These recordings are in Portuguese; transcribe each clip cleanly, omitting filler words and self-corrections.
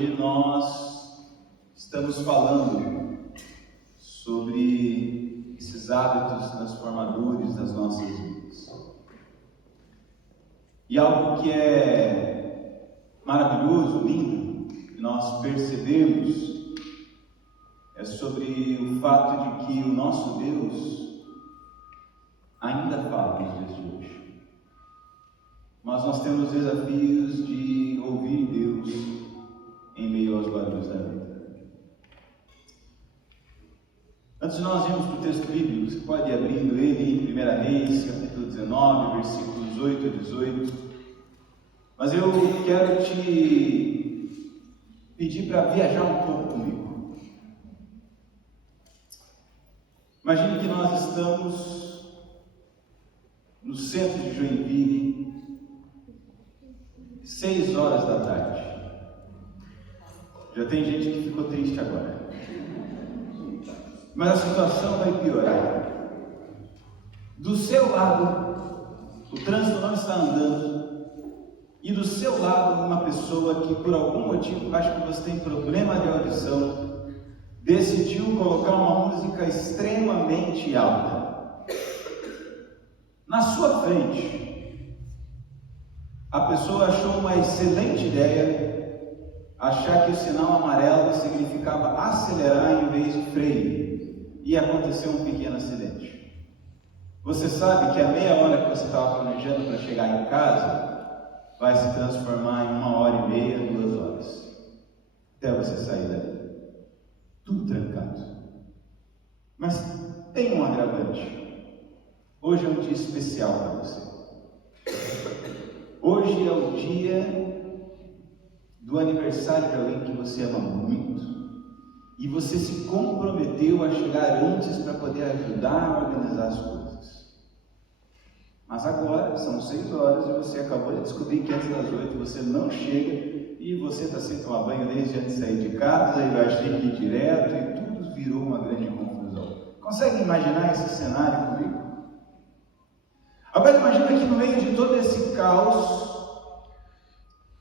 Hoje nós estamos falando sobre esses hábitos transformadores das nossas vidas. E algo que é maravilhoso, lindo, que nós percebemos é sobre o fato de que o nosso Deus ainda fala nos dias de hoje. Mas nós temos desafios de ouvir Deus em meio aos barulhos da vida. Antes de nós irmos para o texto bíblico, você pode ir abrindo ele em 1 Reis, capítulo 19, versículos 8 a 18. Mas eu quero te pedir para viajar um pouco comigo. Imagine que nós estamos no centro de Joinville, 6 horas da tarde. Já tem gente que ficou triste agora. Mas a situação vai piorar. Do seu lado, o trânsito não está andando. E do seu lado, uma pessoa que por algum motivo, acho que você tem problema de audição, decidiu colocar uma música extremamente alta. Na sua frente, a pessoa achou uma excelente ideia achar que o sinal amarelo significava acelerar em vez de freio, e aconteceu um pequeno acidente. Você sabe que a meia hora que você estava planejando para chegar em casa vai se transformar em 1h30, 2 horas, até você sair dali, tudo trancado. Mas tem um agravante. Hoje é um dia especial para você. Hoje é o dia do aniversário de alguém que você ama muito, e você se comprometeu a chegar antes para poder ajudar a organizar as coisas. Mas agora são 6 horas e você acabou de descobrir que antes das 8 você não chega, e você está sem tomar banho desde antes de sair de casa, e vai ter que ir direto, e tudo virou uma grande confusão. Consegue imaginar esse cenário comigo? Agora imagina que no meio de todo esse caos,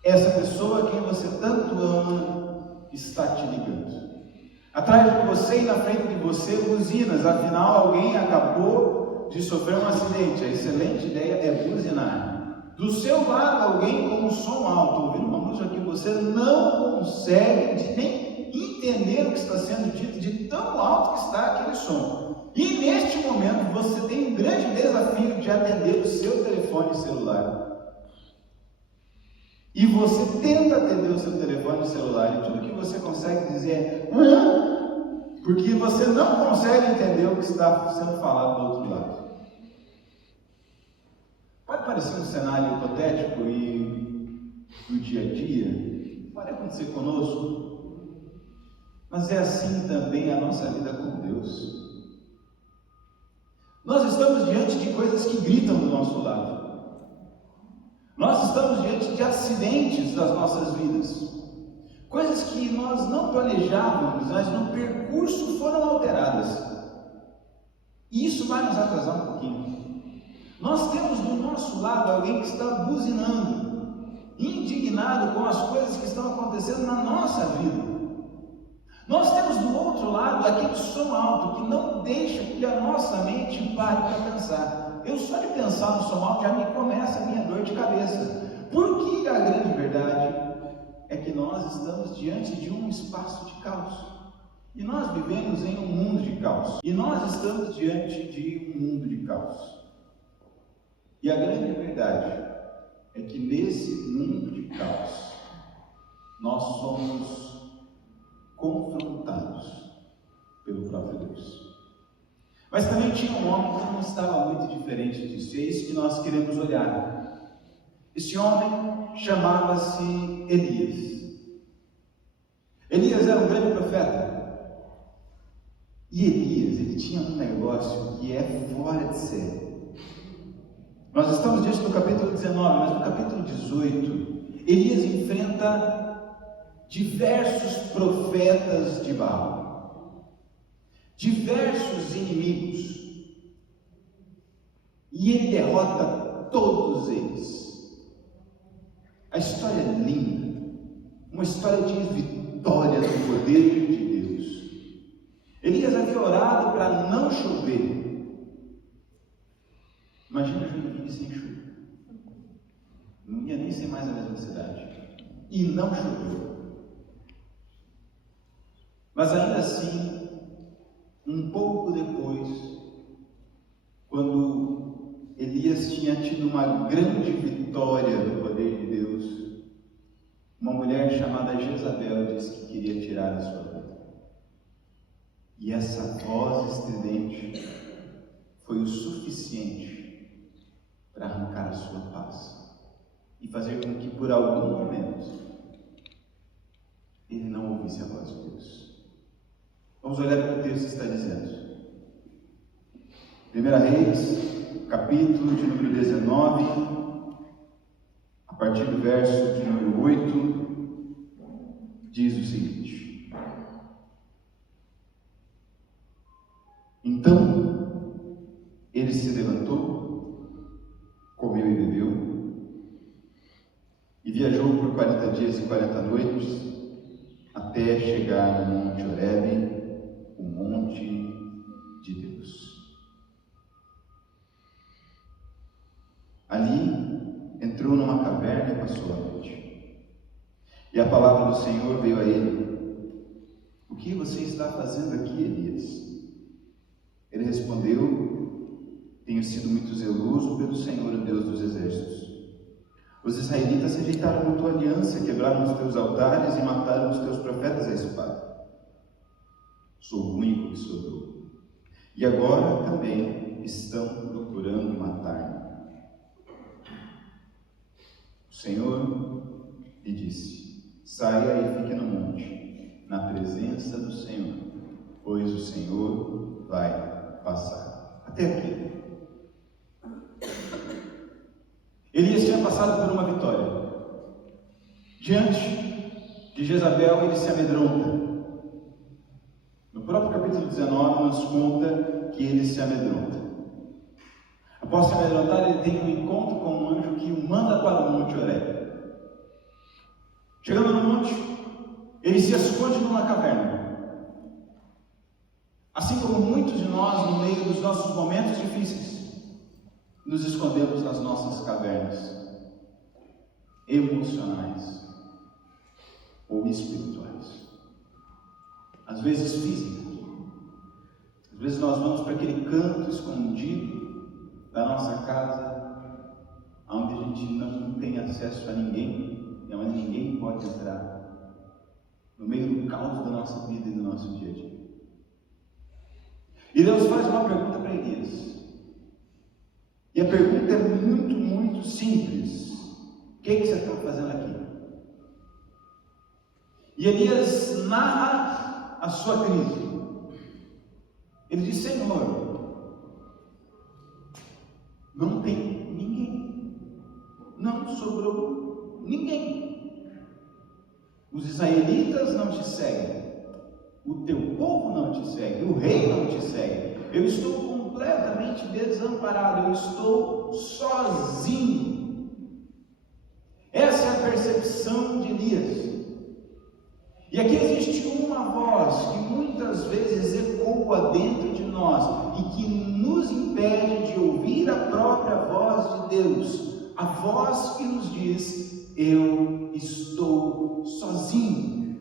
essa pessoa a quem você tanto ama está te ligando. Atrás de você e na frente de você, buzinas, afinal alguém acabou de sofrer um acidente. A excelente ideia é buzinar. Do seu lado, alguém com um som alto, ouvindo uma música que você não consegue nem entender o que está sendo dito, de tão alto que está aquele som. E neste momento você tem um grande desafio de atender o seu telefone celular. E você tenta atender o seu telefone celular e tudo que você consegue dizer é porque você não consegue entender o que está sendo falado do outro lado. Pode parecer um cenário hipotético e do dia a dia, pode acontecer conosco, mas é assim também a nossa vida com Deus. Nós estamos diante de coisas que gritam do nosso lado. Nós estamos diante de acidentes das nossas vidas. Coisas que nós não planejávamos, mas no percurso foram alteradas. E isso vai nos atrasar um pouquinho. Nós temos do nosso lado alguém que está buzinando, indignado com as coisas que estão acontecendo na nossa vida. Nós temos do outro lado aquele som alto que não deixa que a nossa mente pare para pensar. Eu só de pensar no som alto já me começa a minha dor de cabeça. Porque a grande verdade é que nós estamos diante de um espaço de caos. E nós vivemos em um mundo de caos. E nós estamos diante de um mundo de caos. E a grande verdade é que nesse mundo de caos, nós somos confrontados pelo próprio Deus. Mas também tinha um homem que não estava muito diferente disso, e é isso que nós queremos olhar. Esse homem chamava-se Elias. Elias era um grande profeta. E Elias, ele tinha um negócio que é fora de série. Nós estamos diante do capítulo 19, mas no capítulo 18, Elias enfrenta diversos profetas de Baal, diversos inimigos, e ele derrota todos eles. A história é linda, uma história de vitória do poder de Deus. Elias havia orado para não chover. Imagina Joinville sem chuva. Não ia nem ser mais a mesma cidade. E não choveu. Mas ainda assim, um pouco depois, quando Elias tinha tido uma grande vitória do poder de Deus, uma mulher chamada Jezabel disse que queria tirar a sua vida. E essa voz estridente foi o suficiente para arrancar a sua paz e fazer com que por algum momento ele não ouvisse a voz de Deus. Vamos olhar o que o texto está dizendo. 1 Reis, capítulo de número 19, a partir do verso de número 8, diz o seguinte: Então ele se levantou, comeu e bebeu, e viajou por 40 dias e 40 noites, até chegar no Monte Horebe, o monte de Deus. Ali entrou numa caverna e passou a noite. E a palavra do Senhor veio a ele: O que você está fazendo aqui, Elias? Ele respondeu: Tenho sido muito zeloso pelo Senhor, o Deus dos exércitos. Os israelitas rejeitaram a tua aliança, quebraram os teus altares e mataram os teus profetas à espada. Sou o único que sobrou. E agora também estão procurando matar-me. O Senhor lhe disse: Saia e fique no monte, na presença do Senhor, pois o Senhor vai passar. Até aqui. Elias tinha passado por uma vitória. Diante de Jezabel, ele se amedronta. No próprio capítulo 19 nos conta que ele se amedronta. Após se amedrontar, ele tem um encontro com um anjo que o manda para o Monte Horebe. Chegando no monte, ele se esconde numa caverna. Assim como muitos de nós, no meio dos nossos momentos difíceis, nos escondemos nas nossas cavernas emocionais ou espirituais, às vezes físicas. Às vezes nós vamos para aquele canto escondido da nossa casa, onde a gente não tem acesso a ninguém e onde ninguém pode entrar, no meio do caos da nossa vida e do nosso dia a dia. E Deus faz uma pergunta para Elias. E a pergunta é muito simples: o que você está fazendo aqui? E Elias narra a sua crise. Ele diz: Senhor, não tem ninguém, não sobrou ninguém. Os israelitas não te seguem, o teu povo não te segue, o rei não te segue. Eu estou completamente desamparado, eu estou sozinho. Essa é a percepção de Elias. E aqui existe uma voz que muitas vezes ecoa dentro de nós e que nos impede de ouvir a própria voz de Deus. A voz que nos diz: eu estou sozinho.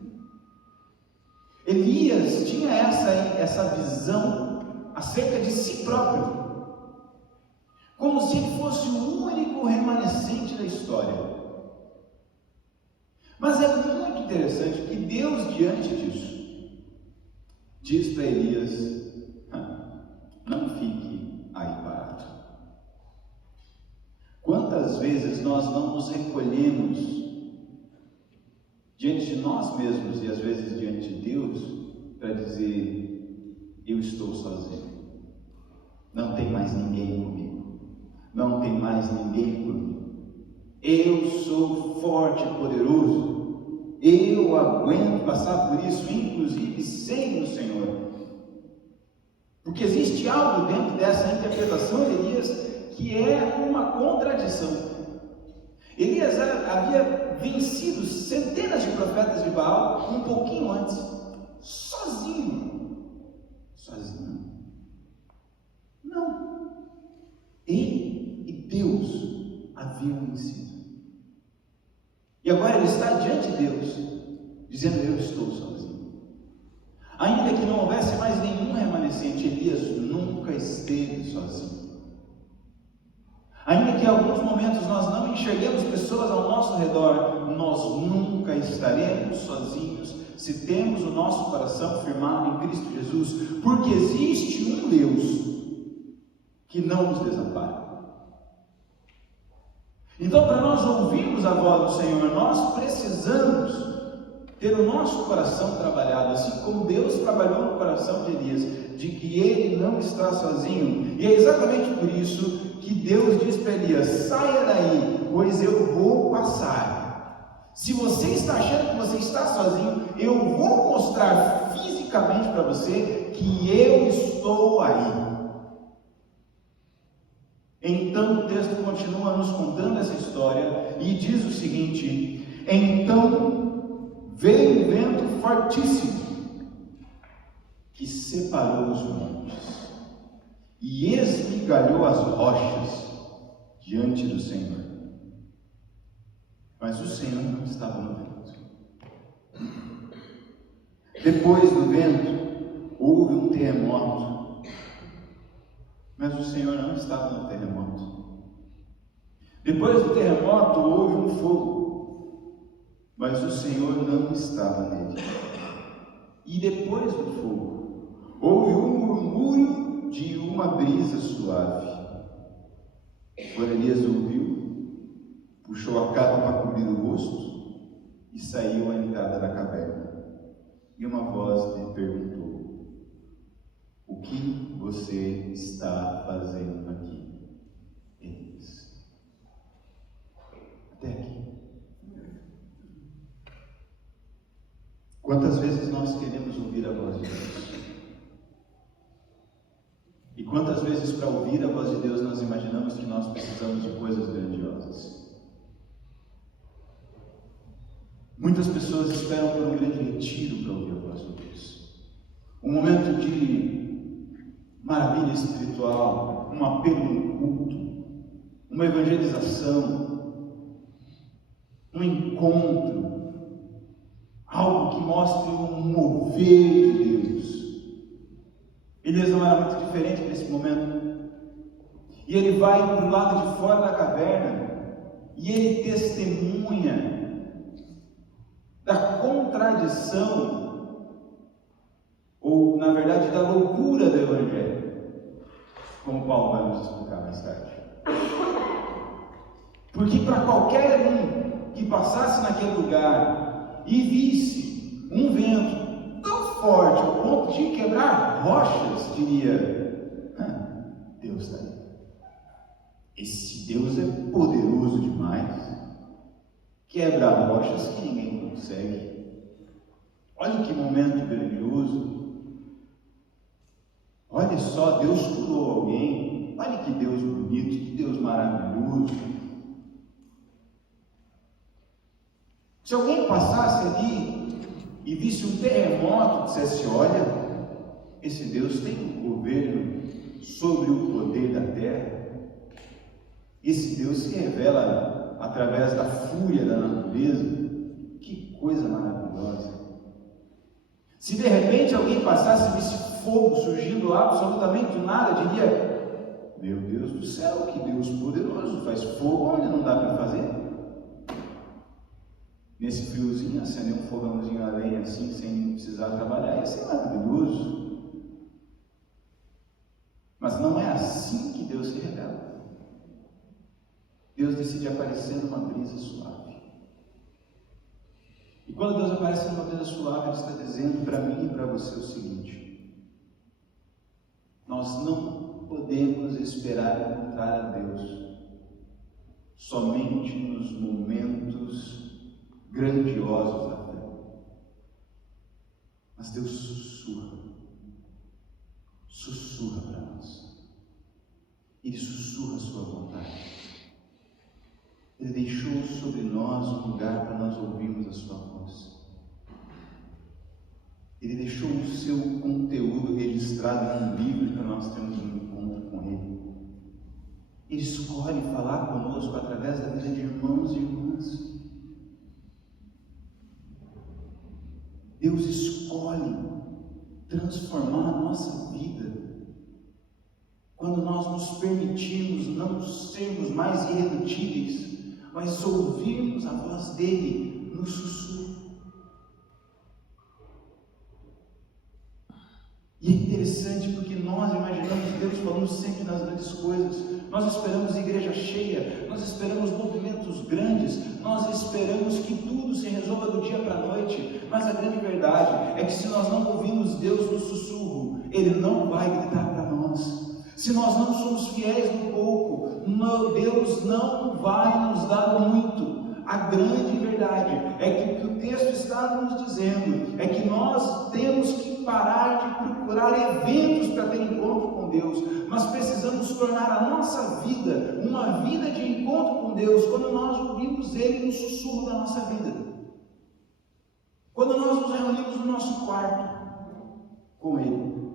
Elias tinha essa visão acerca de si próprio, como se ele fosse o único remanescente da história. Mas é muito interessante que Deus, diante disso, diz para Elias: não fique aí parado. Quantas vezes nós não nos recolhemos diante de nós mesmos e às vezes diante de Deus para dizer: eu estou sozinho, não tem mais ninguém comigo, não tem mais ninguém comigo. Eu sou forte e poderoso, eu aguento passar por isso, inclusive sem o Senhor. Porque existe algo dentro dessa interpretação de Elias que é uma contradição. Elias havia vencido centenas de profetas de Baal um pouquinho antes, sozinho. Sozinho? Não. Ele e Deus haviam vencido. E agora ele está diante de Deus, dizendo: eu estou sozinho. Ainda que não houvesse mais nenhum remanescente, Elias nunca esteve sozinho. Ainda que em alguns momentos nós não enxerguemos pessoas ao nosso redor, nós nunca estaremos sozinhos se temos o nosso coração firmado em Cristo Jesus, porque existe um Deus que não nos desampara. Então, para nós ouvirmos a voz do Senhor, nós precisamos ter o nosso coração trabalhado, assim como Deus trabalhou no coração de Elias, de que ele não está sozinho. E é exatamente por isso que Deus diz para Elias: saia daí, pois eu vou passar. Se você está achando que você está sozinho, eu vou mostrar fisicamente para você que eu estou aí. Então o texto continua nos contando essa história e diz o seguinte: então veio um vento fortíssimo que separou os montes e esmigalhou as rochas diante do Senhor. Mas o Senhor não estava no vento. Depois do vento houve um terremoto, mas o Senhor não estava no terremoto. Depois do terremoto houve um fogo, mas o Senhor não estava nele. E depois do fogo houve um murmúrio de uma brisa suave. Quando Elias ouviu, puxou a capa para cobrir o rosto e saiu à entrada da caverna. E uma voz lhe perguntou: o que você está fazendo aqui, Elias? Até aqui. Quantas vezes nós queremos ouvir a voz de Deus? E quantas vezes, para ouvir a voz de Deus, nós imaginamos que nós precisamos de coisas grandiosas? Muitas pessoas esperam por um grande retiro para ouvir a voz de Deus. Um momento de maravilha espiritual, um apelo no culto, uma evangelização, um encontro, algo que mostre um mover de Deus. Elias não era muito diferente nesse momento. E ele vai para o lado de fora da caverna e ele testemunha da contradição, ou na verdade da loucura do Evangelho, como Paulo vai nos explicar mais tarde. Porque para qualquer um que passasse naquele lugar e visse um vento tão forte ao ponto de quebrar rochas, diria: Deus está aí. Esse Deus é poderoso demais, quebra rochas que ninguém consegue. Olha que momento grandioso. Olha só, Deus curou alguém. Olha que Deus bonito, que Deus maravilhoso. Se alguém passasse ali e visse um terremoto, dissesse: olha, esse Deus tem um governo sobre o poder da terra. Esse Deus se revela através da fúria da natureza. Que coisa maravilhosa! Se de repente alguém passasse e visse fogo surgindo lá absolutamente do nada, diria: meu Deus do céu, que Deus poderoso, faz fogo onde não dá para fazer. Nesse friozinho, acender um fogãozinho a lenha assim, sem precisar trabalhar, ia ser maravilhoso. Mas não é assim que Deus se revela. Deus decide aparecer numa brisa suave. E quando Deus aparece numa brisa suave, Ele está dizendo para mim e para você o seguinte: nós não podemos esperar encontrar a Deus somente nos momentos grandiosos da fé. Mas Deus sussurra para nós. Ele sussurra a sua vontade. Ele deixou sobre nós um lugar para nós ouvirmos a sua voz. Ele deixou o seu conteúdo registrado num livro para nós termos um encontro com Ele. Ele escolhe falar conosco através da vida de irmãos e irmãs. Deus escolhe transformar a nossa vida quando nós nos permitimos não sermos mais irredutíveis, mas ouvirmos a voz dele no sussurro. E é interessante porque nós imaginamos Deus falando sempre nas grandes coisas. Nós esperamos igreja cheia, nós esperamos movimentos grandes, nós esperamos que tudo se resolva do dia para a noite. Mas a grande verdade é que se nós não ouvirmos Deus no sussurro, Ele não vai gritar para nós. Se nós não somos fiéis no pouco, Deus não vai nos dar muito. A grande verdade é que o que o texto está nos dizendo é que nós temos que parar de procurar eventos para ter encontro com Deus. Nós precisamos tornar a nossa vida uma vida de encontro com Deus quando nós ouvimos Ele no sussurro da nossa vida. Quando nós nos reunimos no nosso quarto com Ele.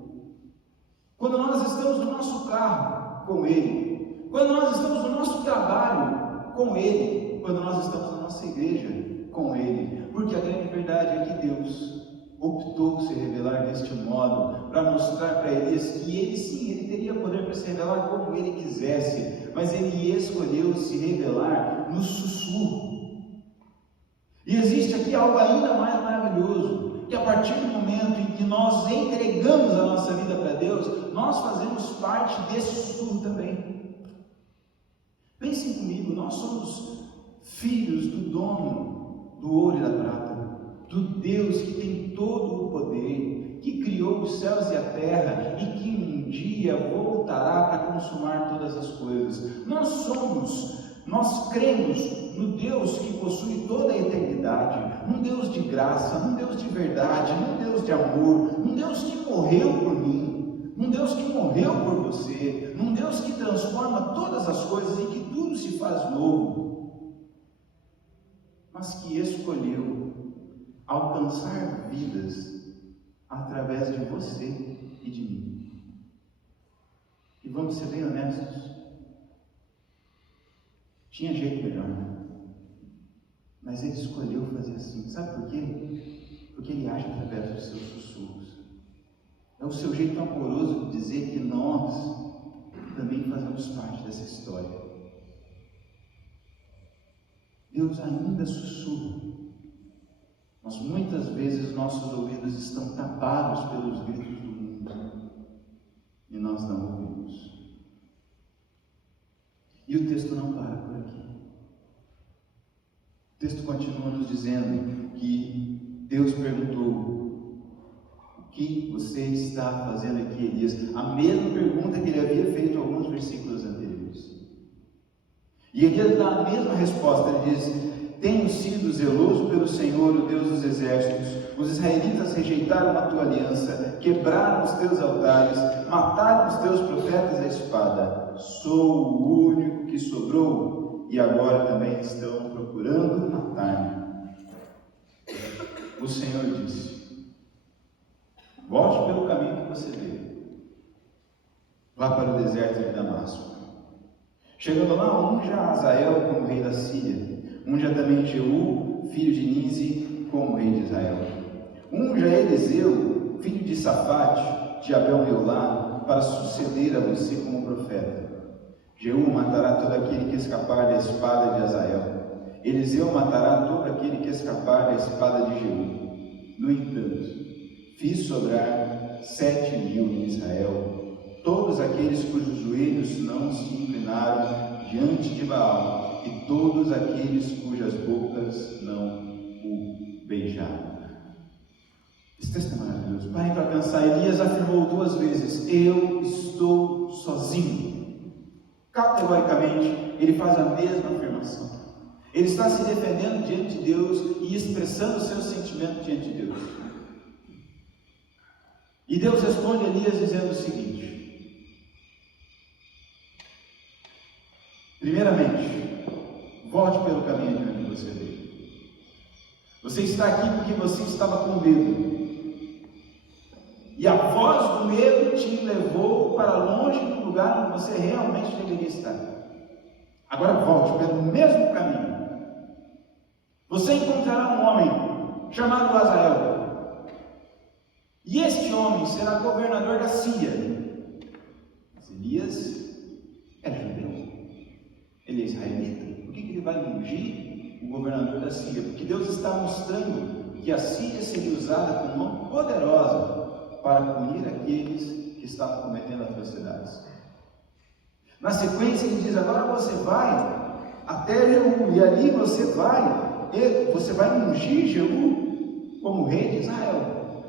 Quando nós estamos no nosso carro com Ele. Quando nós estamos no nosso trabalho com Ele. Quando nós estamos na nossa igreja com Ele, porque a grande verdade é que Deus optou se revelar deste modo, para mostrar para Elias que ele sim, ele teria poder para se revelar como ele quisesse, mas ele escolheu se revelar no sussurro. E existe aqui algo ainda mais maravilhoso, que a partir do momento em que nós entregamos a nossa vida para Deus, nós fazemos parte desse sussurro também. Pensem comigo, nós somos filhos do dono do ouro e da prata, do Deus que tem todo o poder, que criou os céus e a terra e que um dia voltará para consumar todas as coisas. Nós cremos no Deus que possui toda a eternidade, num Deus de graça, num Deus de verdade, num Deus de amor, num Deus que morreu por mim, num Deus que morreu por você, num Deus que transforma todas as coisas e que tudo se faz novo, mas que escolheu alcançar vidas através de você e de mim. E vamos ser bem honestos, tinha jeito melhor, mas Ele escolheu fazer assim. Sabe por quê? Porque Ele age através dos seus sussurros. É o seu jeito amoroso de dizer que nós também fazemos parte dessa história. Deus ainda sussurra, mas muitas vezes nossos ouvidos estão tapados pelos gritos do mundo e nós não ouvimos. E o texto não para por aqui. O texto continua nos dizendo que Deus perguntou: o que você está fazendo aqui, Elias? A mesma pergunta que ele havia feito alguns versículos anteriores. E Elias dá a mesma resposta. Ele diz: tenho sido zeloso pelo Senhor, o Deus dos exércitos. Os israelitas rejeitaram a tua aliança, quebraram os teus altares, mataram os teus profetas à espada. Sou o único que sobrou, e agora também estão procurando matar-me. O Senhor disse: volte pelo caminho que você veio, vá para o deserto de Damasco. Chegando lá, unja Azael como rei da Síria, unja também Jeú, filho de Nizi, como rei de Israel. Unja Eliseu, filho de Safate, de Abel-Meolá, para suceder a você como profeta. Jeú matará todo aquele que escapar da espada de Azael. Eliseu matará todo aquele que escapar da espada de Jeú. No entanto, fiz sobrar 7.000 em Israel, todos aqueles cujos joelhos não se inclinaram diante de Baal, e todos aqueles cujas bocas não o beijaram. Esse texto é maravilhoso. Parem para pensar. Elias afirmou 2 vezes: eu estou sozinho. Categoricamente, ele faz a mesma afirmação. Ele está se defendendo diante de Deus e expressando o seu sentimento diante de Deus. E Deus responde a Elias dizendo o seguinte: primeiramente, Volte pelo caminho de onde você veio. Você está aqui porque você estava com medo. E a voz do medo te levou para longe do lugar onde você realmente deveria estar. Agora volte pelo mesmo caminho. Você encontrará um homem chamado Azael. E este homem será governador da Síria. Mas Elias é judeu. Ele é israelita. Por que ele vai ungir o governador da Síria? Porque Deus está mostrando que a Síria seria usada como mão poderosa para punir aqueles que estavam cometendo atrocidades. Na sequência ele diz: agora você vai até Jeú, e ali você vai ungir Jeú como rei de Israel.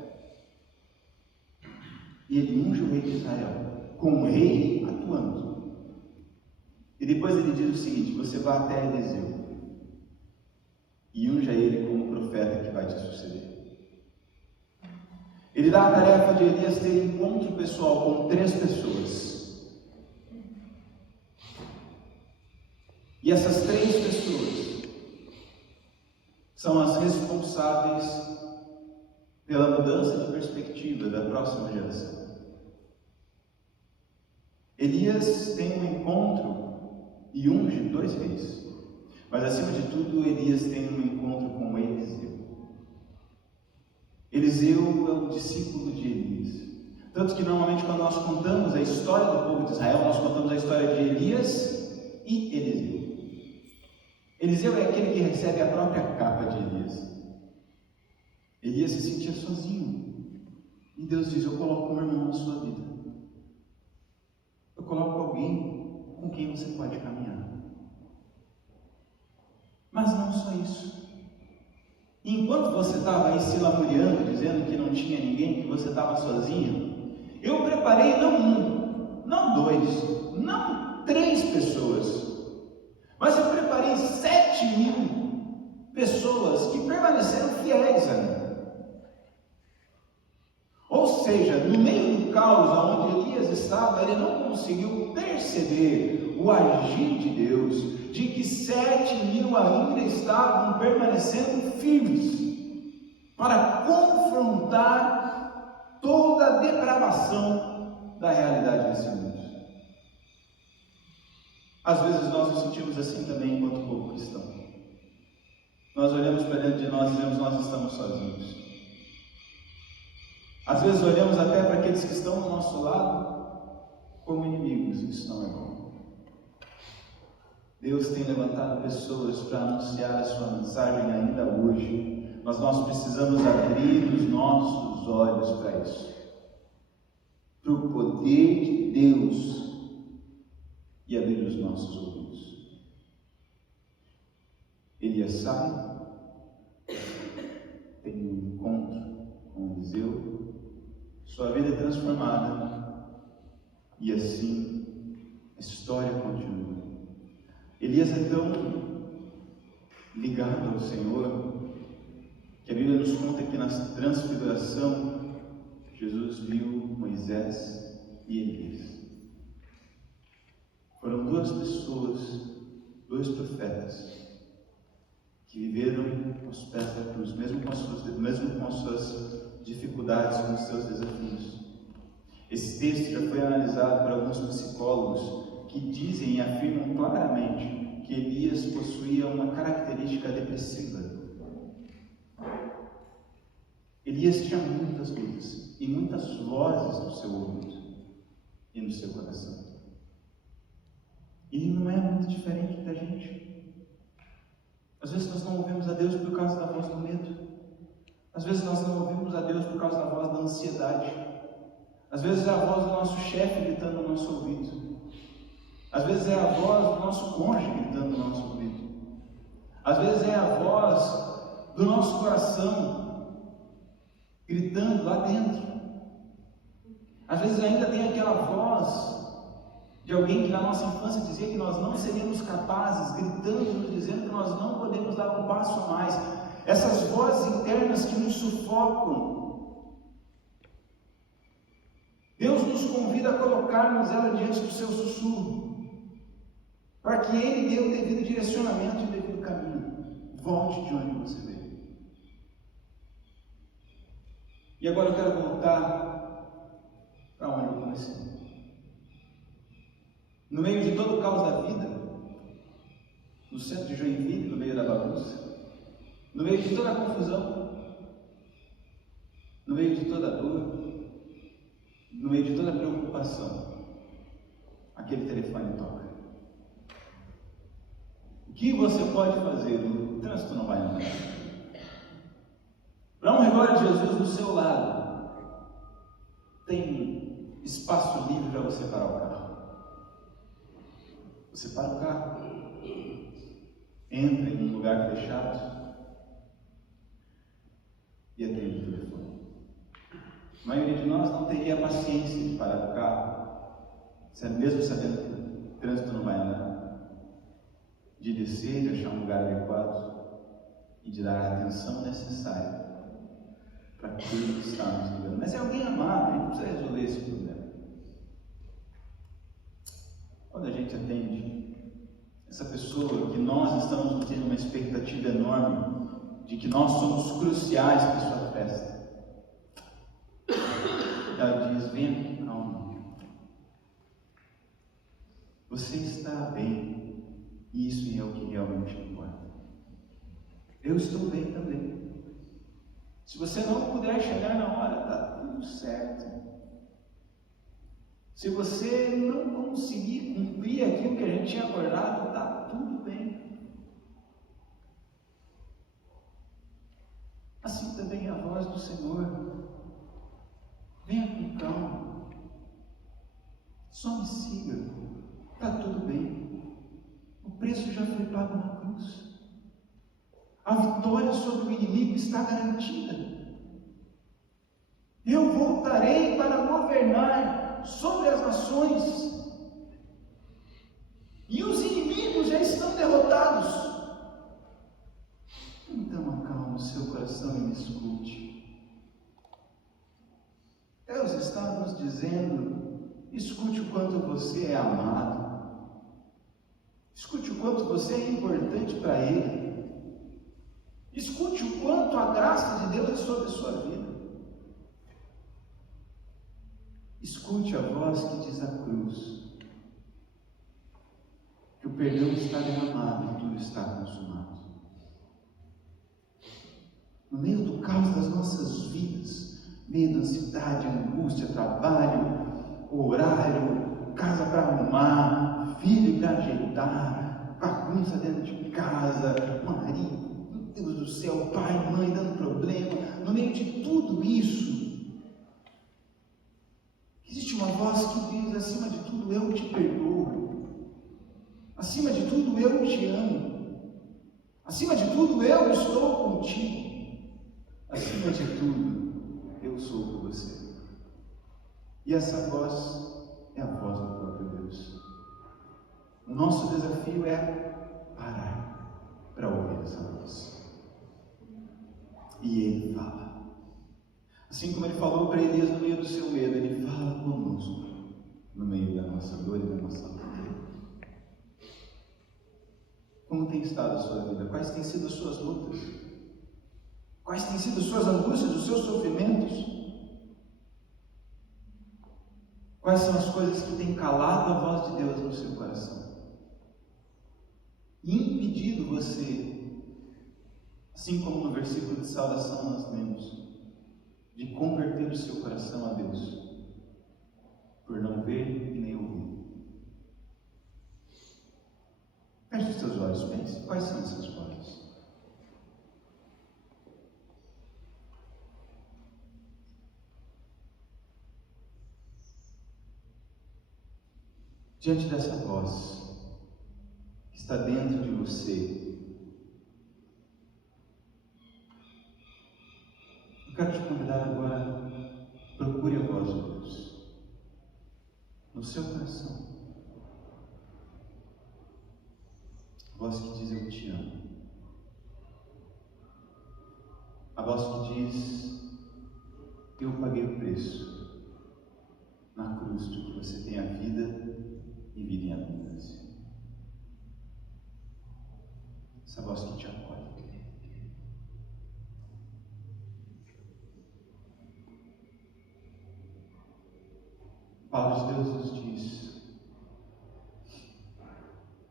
E ele unge o rei de Israel como rei atuando. E depois ele diz o seguinte: você vai até Eliseu e unja ele como profeta que vai te suceder. Ele dá a tarefa de Elias ter encontro pessoal com 3 pessoas. E essas 3 pessoas são as responsáveis pela mudança de perspectiva da próxima geração. Elias tem um encontro e unge 2 reis. Mas acima de tudo, Elias tem um encontro com Eliseu. Eliseu é o discípulo de Elias. Tanto que normalmente quando nós contamos a história do povo de Israel, nós contamos a história de Elias e Eliseu. Eliseu é aquele que recebe a própria capa de Elias. Elias se sentia sozinho. E Deus diz: eu coloco um irmão na sua vida. Eu coloco alguém com quem você pode caminhar. Mas não só isso. Enquanto você estava aí se lamuriando, dizendo que não tinha ninguém, que você estava sozinho, eu preparei não 1, não 2, não 3 pessoas, mas eu preparei 7.000 pessoas que permaneceram fiéis a mim. Ou seja, no meio do caos onde Elias estava, ele não conseguiu perceber o agir de Deus, de que 7.000 ainda estavam permanecendo firmes para confrontar toda a depravação da realidade desse mundo. Às vezes nós nos sentimos assim também enquanto povo cristão. Nós olhamos para dentro de nós e dizemos: nós estamos sozinhos. Às vezes olhamos até para aqueles que estão do nosso lado como inimigos. Isso não é bom. Deus tem levantado pessoas para anunciar a sua mensagem ainda hoje, mas nós precisamos abrir os nossos olhos para isso, para o poder de Deus, e abrir os nossos ouvidos. Elias sai, tem um encontro com Eliseu, sua vida é transformada, e assim a história continua. Elias é tão ligado ao Senhor que a Bíblia nos conta que na transfiguração Jesus viu Moisés e Elias. Foram 2 pessoas, 2 profetas que viveram aos pés da cruz, mesmo com as suas dificuldades, com os seus desafios. Esse texto já foi analisado por alguns psicólogos que dizem e afirmam claramente que Elias possuía uma característica depressiva. Elias tinha muitas lutas e muitas vozes no seu ouvido e no seu coração. E não é muito diferente da gente. Às vezes nós não ouvimos a Deus por causa da voz do medo. Às vezes nós não ouvimos a Deus por causa da voz da ansiedade. Às vezes é a voz do nosso chefe gritando no nosso ouvido. Às vezes é a voz do nosso cônjuge gritando no nosso ouvido. Às vezes é a voz do nosso coração gritando lá dentro. Às vezes ainda tem aquela voz de alguém que na nossa infância dizia que nós não seríamos capazes, gritando, nos dizendo que nós não podemos dar um passo a mais. Essas vozes internas que nos sufocam. Deus nos convida a colocarmos ela diante do seu sussurro, para que Ele dê o devido direcionamento e o devido caminho. Volte de onde você veio. E agora eu quero voltar para onde eu comecei. No meio de todo o caos da vida, no centro de Joinville, no meio da bagunça, no meio de toda a confusão, no meio de toda a dor, no meio de toda a preocupação, aquele telefone toca. O que você pode fazer? O trânsito não vai andar. Para a honra e glória de Jesus, do seu lado, tem espaço livre para você parar o carro. Você para o carro, entra em um lugar fechado e atende o telefone. A maioria de nós não teria a paciência de parar o carro, mesmo sabendo que o trânsito não vai andar, de descer, de achar um lugar adequado e de dar a atenção necessária para aquele que está nos ligando. Mas é alguém amado, a gente precisa resolver esse problema. Quando a gente atende essa pessoa que nós estamos tendo uma expectativa enorme de que nós somos cruciais para a sua festa, ela diz: venha, calma, você está bem, e isso é o que realmente importa. Eu estou bem também. Se você não puder chegar na hora, está tudo certo. Se você não conseguir cumprir aquilo que a gente tinha acordado, está tudo bem. Assim também é a voz do Senhor: venha com calma, só me siga, está tudo bem. O preço já foi pago na cruz. A vitória sobre o inimigo está garantida. Eu voltarei para governar sobre as nações, e os inimigos já estão derrotados. Então acalme o seu coração e me escute. Deus está nos dizendo: escute o quanto você é amado, escute o quanto você é importante para Ele, escute o quanto a graça de Deus é sobre a sua vida. Escute a voz que diz à cruz que o perdão está derramado e tudo está consumado. No meio do caos das nossas vidas, no meio da ansiedade, angústia, trabalho, horário, casa para arrumar, filho para ajeitar, bagunça dentro de casa, marido, meu Deus do céu, pai, mãe dando problema, no meio de tudo isso, existe uma voz que diz: acima de tudo eu te perdoo, acima de tudo eu te amo, acima de tudo eu estou contigo, acima de tudo eu sou por você. E essa voz é a voz do próprio Deus. O nosso desafio é parar para ouvir essa voz. E Ele fala. Assim como Ele falou para Elias no meio do seu medo, Ele fala conosco no meio da nossa dor e da nossa luta. Como tem estado a sua vida? Quais têm sido as suas lutas? Quais têm sido as suas angústias, os seus sofrimentos? Quais são as coisas que têm calado a voz de Deus no seu coração e impedido você, assim como no versículo de saudação nós lemos, de converter o seu coração a Deus, por não ver e nem ouvir? Feche os seus olhos, pense, quais são essas vozes? Diante dessa voz que está dentro de você, eu quero te convidar agora: procure a voz de Deus no seu coração. A voz que diz: eu te amo. A voz que diz: eu paguei o preço na cruz para que você tenha vida e vida em abundância. essa voz que te acolhe. A palavra de Deus nos diz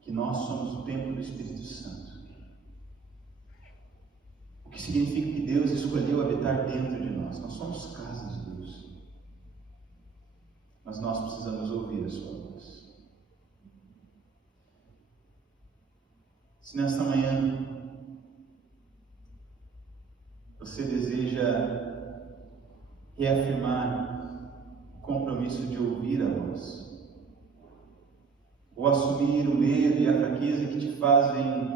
que nós somos o templo do Espírito Santo, o que significa que Deus escolheu habitar dentro de nós. Nós somos casa de Deus, mas nós precisamos ouvir a sua voz. Se nesta manhã você deseja reafirmar o compromisso de ouvir a voz, ou assumir o medo e a fraqueza que te fazem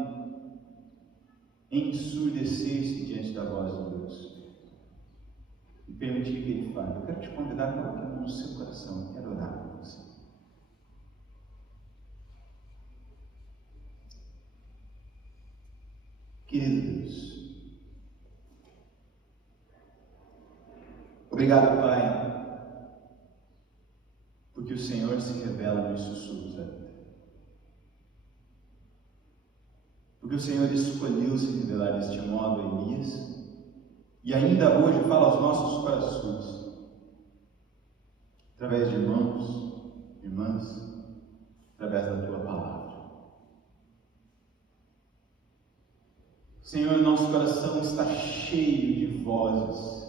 ensurdecer-se diante da voz de Deus, e permitir que Ele fale, eu quero te convidar a colocar a mão no seu coração. Eu quero orar por você. Querido Deus, obrigado, Pai, porque o Senhor se revela nos sussurros da vida. Porque o Senhor escolheu se revelar deste modo a Elias, e ainda hoje fala aos nossos corações, através de irmãos, irmãs, através da Tua Palavra. Senhor, nosso coração está cheio de vozes,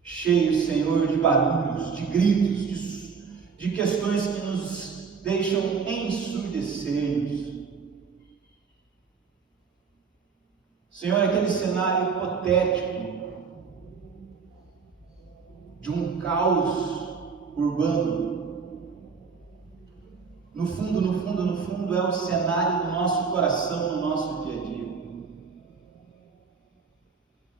cheio, Senhor, de barulhos, de gritos, de questões que nos deixam ensurdecermos. Senhor, aquele cenário hipotético de um caos urbano, no fundo é o cenário do nosso coração, no nosso dia a dia.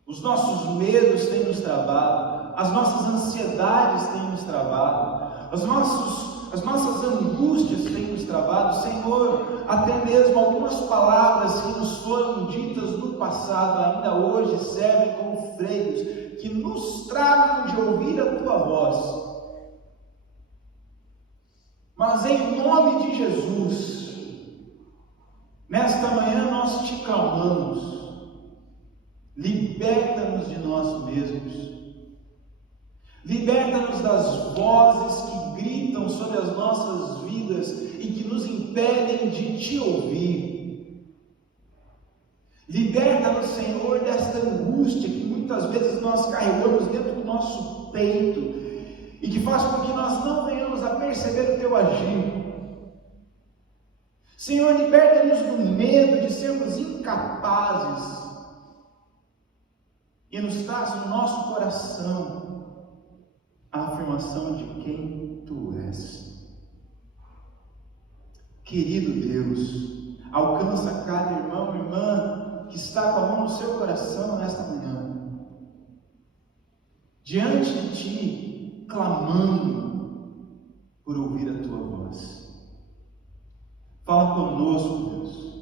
Os nossos medos têm nos travado, as nossas ansiedades têm nos travado, as nossas angústias têm nos travado. Senhor, até mesmo algumas palavras que nos foram ditas no passado, ainda hoje servem como freios, que nos travam de ouvir a Tua voz. Mas em nome de Jesus, nesta manhã nós te clamamos, liberta-nos de nós mesmos, liberta-nos das vozes que gritam sobre as nossas vidas e que nos impedem de te ouvir. Liberta-nos, Senhor, desta angústia que muitas vezes nós carregamos dentro do nosso peito e que faz com que nós não venhamos a perceber o Teu agir. Senhor, liberta-nos do medo de sermos incapazes e nos traz no nosso coração a afirmação de quem Tu és. Querido Deus, alcança cada irmão e irmã que está com a mão no seu coração nesta manhã, diante de Ti, clamando por ouvir a Tua voz. Fala conosco, Deus,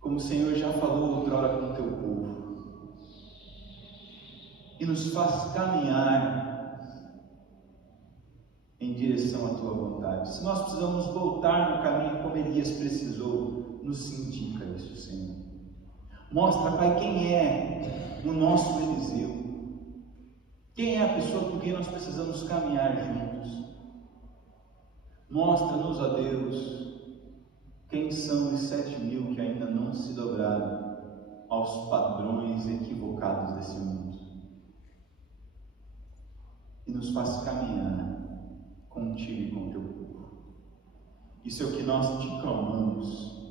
como o Senhor já falou outrora com o Teu povo, e nos faz caminhar em direção à Tua vontade. Se nós precisamos voltar no caminho como Elias precisou, nos indica isso, Senhor. Mostra, Pai, quem é o nosso Eliseu, quem é a pessoa com quem nós precisamos caminhar juntos. Mostra-nos, ó Deus, quem são os 7.000 que ainda não se dobraram aos padrões equivocados desse mundo, e nos faz caminhar contigo e com o Teu povo. Isso é o que nós te clamamos